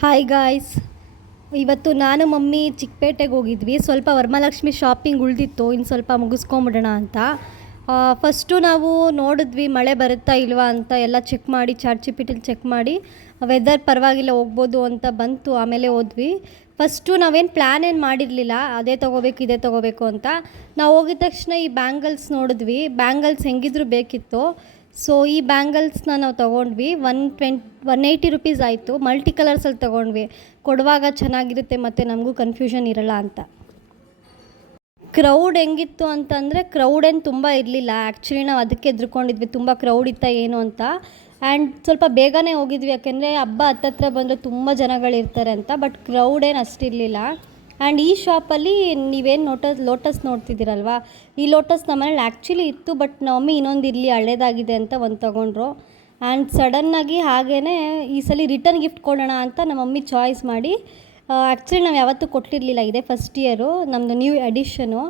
Hi guys, ಇವತ್ತು ನಾನು mummy ಚಿಕ್ಕಪೇಟೆಗೆ ಹೋಗಿದ್ವಿ. ಸ್ವಲ್ಪ ವರಮಹಾಲಕ್ಷ್ಮಿ ಶಾಪಿಂಗ್ ಉಳಿದಿತ್ತು, ಇನ್ನು ಸ್ವಲ್ಪ ಮುಗಿಸ್ಕೊಂಬಿಡೋಣ ಅಂತ. ಫಸ್ಟು ನಾವು ನೋಡಿದ್ವಿ ಮಳೆ ಬರುತ್ತಾ ಇಲ್ವಾ ಅಂತ ಎಲ್ಲ ಚೆಕ್ ಮಾಡಿ, ಚಾಟ್ ಜಿ ಪಿ ಟಿಲಿ ಚೆಕ್ ಮಾಡಿ ವೆದರ್ ಪರವಾಗಿಲ್ಲ ಹೋಗ್ಬೋದು ಅಂತ ಬಂತು. ಆಮೇಲೆ ಹೋದ್ವಿ. ಫಸ್ಟು ನಾವೇನು ಪ್ಲ್ಯಾನ್ ಏನು ಮಾಡಿರಲಿಲ್ಲ, ಅದೇ ತೊಗೋಬೇಕು ಇದೇ ತೊಗೋಬೇಕು ಅಂತ. ನಾವು ಹೋಗಿದ ತಕ್ಷಣ ಈ ಬ್ಯಾಂಗಲ್ಸ್ ನೋಡಿದ್ವಿ. ಬ್ಯಾಂಗಲ್ಸ್ ಹೆಂಗಿದ್ರು ಬೇಕಿತ್ತು. ಸೊ ಈ ಬ್ಯಾಂಗಲ್ಸ್ನ ನಾವು ತೊಗೊಂಡ್ವಿ. 180 ರುಪೀಸ್ ಆಯಿತು. ಮಲ್ಟಿ ಕಲರ್ಸಲ್ಲಿ ತೊಗೊಂಡ್ವಿ. ಕೊಡುವಾಗ ಚೆನ್ನಾಗಿರುತ್ತೆ ಮತ್ತು ನಮಗೂ ಕನ್ಫ್ಯೂಷನ್ ಇರಲ್ಲ ಅಂತ. ಕ್ರೌಡ್ ಹೆಂಗಿತ್ತು ಅಂತಂದರೆ, ಕ್ರೌಡ್ ಏನು ತುಂಬ ಇರಲಿಲ್ಲ. ಆ್ಯಕ್ಚುಲಿ ನಾವು ಅದಕ್ಕೆ ಎದ್ರುಕೊಂಡಿದ್ವಿ ತುಂಬ ಕ್ರೌಡ್ ಇತ್ತಾ ಏನು ಅಂತ. ಆ್ಯಂಡ್ ಸ್ವಲ್ಪ ಬೇಗನೆ ಹೋಗಿದ್ವಿ, ಯಾಕೆಂದರೆ ಹಬ್ಬ ಹತ್ತತ್ರ ಬಂದರೆ ತುಂಬ ಜನಗಳಿರ್ತಾರೆ ಅಂತ. ಬಟ್ ಕ್ರೌಡ್ ಏನು ಅಷ್ಟಿರಲಿಲ್ಲ. ಆ್ಯಂಡ್ ಈ ಶಾಪಲ್ಲಿ ನೀವೇನು ಲೋಟಸ್ ನೋಡ್ತಿದ್ದೀರಲ್ವ, ಈ ಲೋಟಸ್ ನಮ್ಮನೇಲಿ ಆ್ಯಕ್ಚುಲಿ ಇತ್ತು. ಬಟ್ ನಮ್ಮಮ್ಮಿ ಇನ್ನೊಂದು ಇರಲಿ ಹಳೇದಾಗಿದೆ ಅಂತ ಒಂದು ತೊಗೊಂಡ್ರು. ಆ್ಯಂಡ್ ಸಡನ್ನಾಗಿ ಹಾಗೇ ಈ ಸಲ ರಿಟರ್ನ್ ಗಿಫ್ಟ್ ಕೊಡೋಣ ಅಂತ ನಮ್ಮ ಮಮ್ಮಿ ಚಾಯ್ಸ್ ಮಾಡಿ, ಆ್ಯಕ್ಚುಲಿ ನಾವು ಯಾವತ್ತೂ ಕೊಟ್ಟಿರಲಿಲ್ಲ, ಇದೆ ಫಸ್ಟ್ ಇಯರು ನಮ್ಮದು ನ್ಯೂ ಎಡಿಷನು.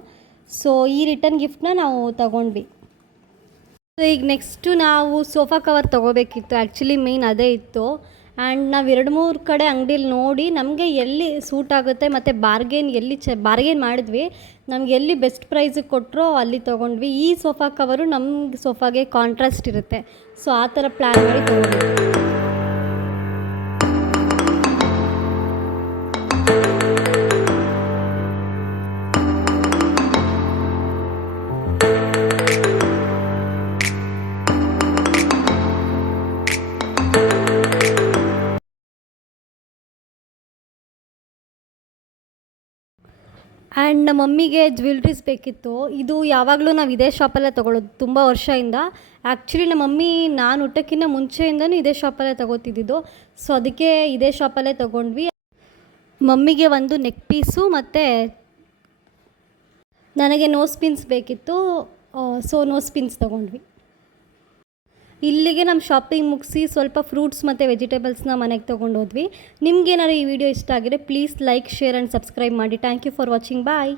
ಸೊ ಈ ರಿಟರ್ನ್ ಗಿಫ್ಟನ್ನ ನಾವು ತೊಗೊಂಡ್ವಿ. ಸೊ ಈಗ ನೆಕ್ಸ್ಟು ನಾವು ಸೋಫಾ ಕವರ್ ತೊಗೋಬೇಕಿತ್ತು. ಆ್ಯಕ್ಚುಲಿ ಮೇಯ್ನ್ ಅದೇ ಇತ್ತು. ಆ್ಯಂಡ್ ನಾವು 2-3 ಕಡೆ ಅಂಗಡೀಲಿ ನೋಡಿ ನಮಗೆ ಎಲ್ಲಿ ಸೂಟ್ ಆಗುತ್ತೆ ಮತ್ತು ಬಾರ್ಗೇನ್ ಮಾಡಿದ್ವಿ. ನಮ್ಗೆ ಎಲ್ಲಿ ಬೆಸ್ಟ್ ಪ್ರೈಸಿಗೆ ಕೊಟ್ಟರೋ ಅಲ್ಲಿ ತೊಗೊಂಡ್ವಿ. ಈ ಸೋಫಾ ಕವರು ನಮ್ಮ ಸೋಫಾಗೆ ಕಾಂಟ್ರಾಸ್ಟ್ ಇರುತ್ತೆ. ಸೊ ಆ ಥರ ಪ್ಲ್ಯಾನ್ ಮಾಡಿ ತೊಗೊಂಡ್ವಿ. ಆ್ಯಂಡ್ ನಮ್ಮ ಮಮ್ಮಿಗೆ ಜ್ಯುವೆಲ್ರೀಸ್ ಬೇಕಿತ್ತು. ಇದು ಯಾವಾಗಲೂ ನಾವು ಇದೇ ಶಾಪಲ್ಲೇ ತೊಗೊಳ್ಳೋದು ತುಂಬ ವರ್ಷದಿಂದ. ಆ್ಯಕ್ಚುಲಿ ನಮ್ಮ ಮಮ್ಮಿ ನಾನು ಹುಟ್ಟೋಕ್ಕಿಂತ ಮುಂಚೆಯಿಂದನೂ ಇದೇ ಶಾಪಲ್ಲೇ ತೊಗೋತಿದ್ದಿದ್ದು. ಸೊ ಅದಕ್ಕೆ ಇದೇ ಶಾಪಲ್ಲೇ ತೊಗೊಂಡ್ವಿ. ಮಮ್ಮಿಗೆ ಒಂದು ನೆಕ್ ಪೀಸು ಮತ್ತು ನನಗೆ ನೋಸ್ ಪಿನ್ಸ್ ಬೇಕಿತ್ತು. ಸೊ ನೋಸ್ ಪಿನ್ಸ್ ತೊಗೊಂಡ್ವಿ. ಇಲ್ಲಿಗೆ ನಮ್ಮ ಶಾಪಿಂಗ್ ಮುಗಿಸಿ ಸ್ವಲ್ಪ ಫ್ರೂಟ್ಸ್ ಮತ್ತು ವೆಜಿಟೇಬಲ್ಸ್ನ ಮನೆಗೆ ತೊಗೊಂಡು ಹೋದ್ವಿ. ನಿಮ್ಗೇನಾದ್ರು ಈ ವಿಡಿಯೋ ಇಷ್ಟ ಆಗಿದ್ರೆ please like, share and subscribe ಮಾಡಿ. Thank you for watching. Bye.